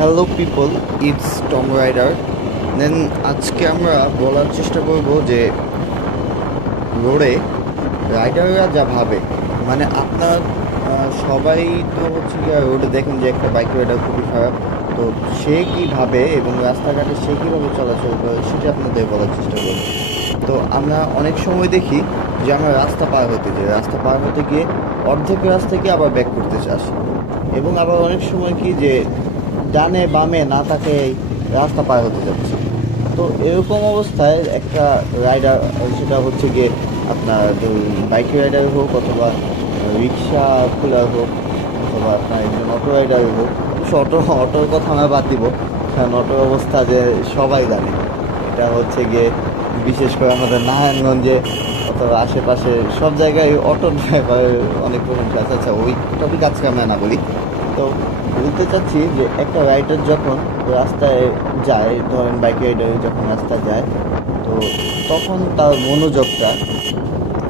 Hello people, it's Tom Rider. Then আজকে আমরা বলার চেষ্টা করব যে রোডে রাইডাররা যা ভাবে, মানে আপনার সবাই তো হচ্ছে গিয়ে রোডে দেখেন যে একটা বাইক রাইডার খুবই খারাপ, তো সে কী ভাবে এবং রাস্তাঘাটে সে কীভাবে চলাচল করে সেটা আপনাদের বলার চেষ্টা করব। তো আমরা অনেক সময় দেখি যে আমরা রাস্তা পার হতে গিয়ে অর্ধেক রাস্তা গিয়ে আবার ব্যাক করতে চাস, এবং আবার অনেক সময় কি যে ডানে বামে না তাকে রাস্তা পার হতে যাচ্ছে। তো এরকম অবস্থায় একটা রাইডার, সেটা হচ্ছে গিয়ে আপনার বাইক রাইডার হোক অথবা রিক্সা খোলা হোক অথবা আপনার একজন অটো রাইডার হোক, অটোর কথা আমরা বাদ দিব, কারণ অটোর অবস্থা যে সবাই জানে। এটা হচ্ছে গিয়ে বিশেষ করে আমাদের নারায়ণগঞ্জে অথবা আশেপাশে সব জায়গায় অটো ড্রাইভারের অনেক প্রশংসা আছে। আচ্ছা, ওই টপিক আজকে আমরা না বলি। তো বলতে চাচ্ছি যে একটা রাইডার যখন রাস্তায় যায়, ধরেন বাইক রাইডার যখন রাস্তায় যায়, তো তখন তার মনোযোগটা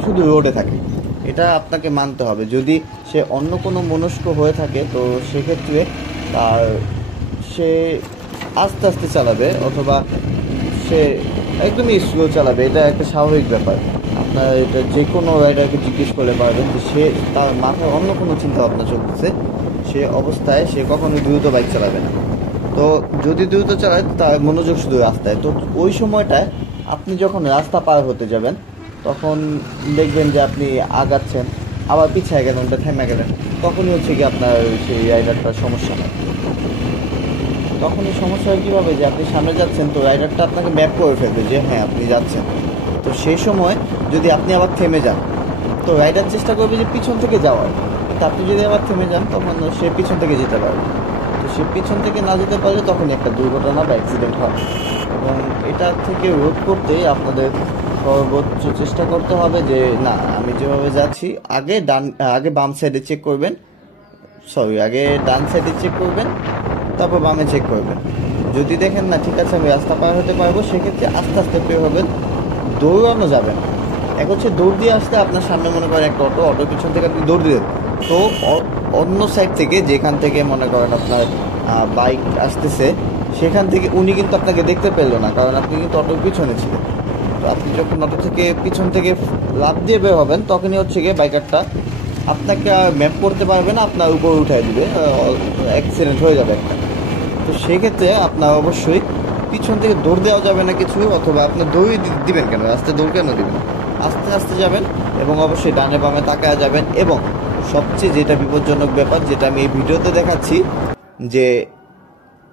শুধু রোডে থাকে। এটা আপনাকে মানতে হবে। যদি সে অন্য কোনো মনস্ক হয়ে থাকে তো সেক্ষেত্রে তার সে আস্তে আস্তে চালাবে অথবা সে একদমই স্লো চালাবে। এটা একটা স্বাভাবিক ব্যাপার। আপনার এটা যে কোনো রাইডারকে জিজ্ঞেস করলে পারবেন যে সে তার মাথায় অন্য কোনো চিন্তা ভাবনা চলতেছে, সে অবস্থায় সে কখনোই দ্রুত বাইক চালাবে না। তো যদি দ্রুত চালায় তার মনোযোগ শুধু রাস্তায়। তো ওই সময়টায় আপনি যখন রাস্তা পার হতে যাবেন তখন দেখবেন যে আপনি আগাচ্ছেন, আবার পিছিয়ে গেলেন, ওটা থেমে গেলেন, তখনই হচ্ছে কি আপনার সেই রাইডারটার সমস্যা হয়। তখন এই সমস্যা হয় কীভাবে, যে আপনি সামনে যাচ্ছেন তো রাইডারটা আপনাকে ম্যাপ করে ফেলবে যে হ্যাঁ আপনি যাচ্ছেন। তো সেই সময় যদি আপনি আবার থেমে যান তো রাইডার চেষ্টা করবে যে পিছন থেকে যাওয়ার, কিন্তু আপনি যদি আবার থেমে যান তখন সে পিছন থেকে যেতে পারবে। তো সে পিছন থেকে না যেতে পারলে তখন একটা দুর্ঘটনা বা অ্যাক্সিডেন্ট হয়। এবং এটা থেকে রোধ করতেই আপনাদের সর্বোচ্চ চেষ্টা করতে হবে যে না, আমি যেভাবে যাচ্ছি আগে বাম সাইডে চেক করবেন, আগে ডান সাইডে চেক করবেন, তারপর বামে চেক করবেন। যদি দেখেন না ঠিক আছে আমি রাস্তা পার হতে পারবো, সেক্ষেত্রে আস্তে আস্তে বের হবেন। দৌড়ানো যাবে না। এক হচ্ছে দৌড় দিয়ে আসতে, আপনার সামনে মনে করেন একটা অটোর পিছন থেকে আপনি দৌড় দিলেন, তো অন্য সাইড থেকে যেখান থেকে মনে করেন আপনার বাইক আসতেছে সেখান থেকে উনি কিন্তু আপনাকে দেখতে পেলো না, কারণ আপনি কিন্তু অটোর পিছনে ছিলেন। তো আপনি যখন অটো থেকে পিছন থেকে লাফ দিয়ে বের হবেন তখনই হচ্ছে গিয়ে বাইকারটা আপনাকে ম্যাপ করতে পারবে না, আপনার উপর উঠাই দিবে, অ্যাক্সিডেন্ট হয়ে যাবে একটা। তো সেক্ষেত্রে আপনার অবশ্যই পিছন থেকে দৌড় দেওয়া যাবে না কিছু, অথবা আপনি দৌড় দিবেন কেন, রাস্তায় দৌড় কেন দিবেন, আস্তে আস্তে যাবেন এবং অবশ্যই ডানে বামে তাকায় যাবেন। এবং সবচেয়ে যেটা বিপজ্জনক ব্যাপার, যেটা আমি এই ভিডিওতে দেখাচ্ছি, যে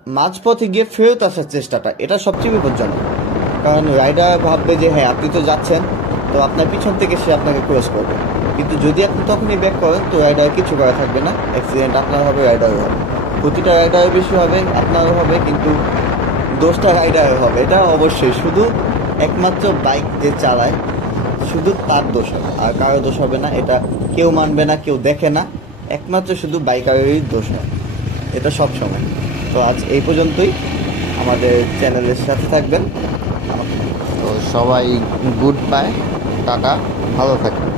মাঝপথে গিয়ে ফেরত আসার চেষ্টাটা, এটা সবচেয়ে বিপজ্জনক। কারণ রাইডার ভাববে যে হ্যাঁ আপনি তো যাচ্ছেন, তো আপনার পিছন থেকে সে আপনাকে ক্রস করবে। কিন্তু যদি আপনি তখনই ব্যাক করেন তো রাইডার কিছু করা থাকবে না, অ্যাক্সিডেন্ট আপনার হবে, রাইডারও হবে। প্রতিটা রাইডারের বেশি হবে, আপনারও হবে, কিন্তু দোষটা রাইডারের হবে, এটা অবশ্যই। শুধু একমাত্র বাইক যে চালায় শুধু তার দোষ হবে, আর কারো দোষ হবে না। এটা কেউ মানবে না, কেউ দেখে না, একমাত্র শুধু বাইকারেরই দোষ হয়, এটা সব সময়। তো আজ এই পর্যন্তই। আমাদের চ্যানেলের সাথে থাকবেন। তো সবাই গুড বাই, টাটা, ভালো থাকবেন।